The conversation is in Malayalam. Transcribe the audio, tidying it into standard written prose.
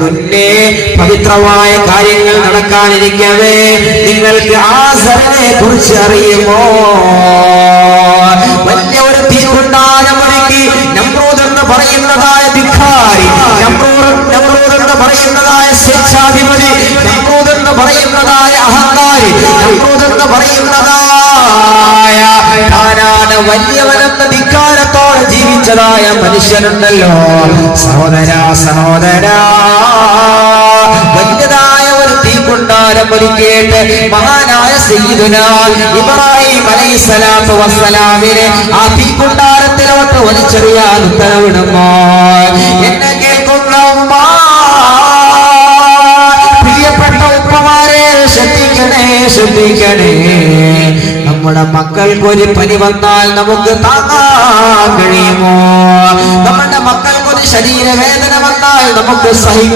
മുന്നേ പവിത്രമായ കാര്യങ്ങൾ നടക്കാനിരിക്കവേ നിങ്ങൾക്ക് ആസറിനെ കുറിച്ച് അറിയുമോ? വലിയ ഒരു തീക്കുണ്ടാരമൊരുക്കി നമ്രൂദ് എന്ന് പറയുന്നതായ ധിക്കാരി, നമ്രൂദ് എന്ന് പറയുന്നതായ സ്വേച്ഛാധിപതി, നമ്രൂദ് എന്ന് പറയുന്നതായ അഹങ്കാരി, നമ്രൂദ് എന്ന് പറയുന്നതായ താനാണ് വലിയവനെന്ന ധിക്കാരത്തോടെ ജീവിച്ചതായ മനുഷ്യനുണ്ടല്ലോ. സഹോദരാ വലിയതായ ഒരു തീക്കുണ്ടാരം ഒരുക്കിയിട്ട് മഹാനായ സയ്യിദുനാ ഇബ്രാഹിം അലൈഹിസ്സലാത്തു വസ്സലാമിനെ ആ തീക്കുണ്ടാരത്തിലോട്ട് വലിച്ചെറിയാൻ ഉത്തരവിടുമോ? എന്നെ കേൾക്കുന്ന പ്രിയപ്പെട്ട ഉപ്പമാരെ ശ്രദ്ധിക്കണേ. നമ്മുടെ മക്കൾക്കൊരു പനി വന്നാൽ നമുക്ക് താങ്ങാൻ കഴിയുമോ? നമ്മുടെ മക്കൾക്കൊരു ശരീരവേദന വന്നാൽ നമുക്ക്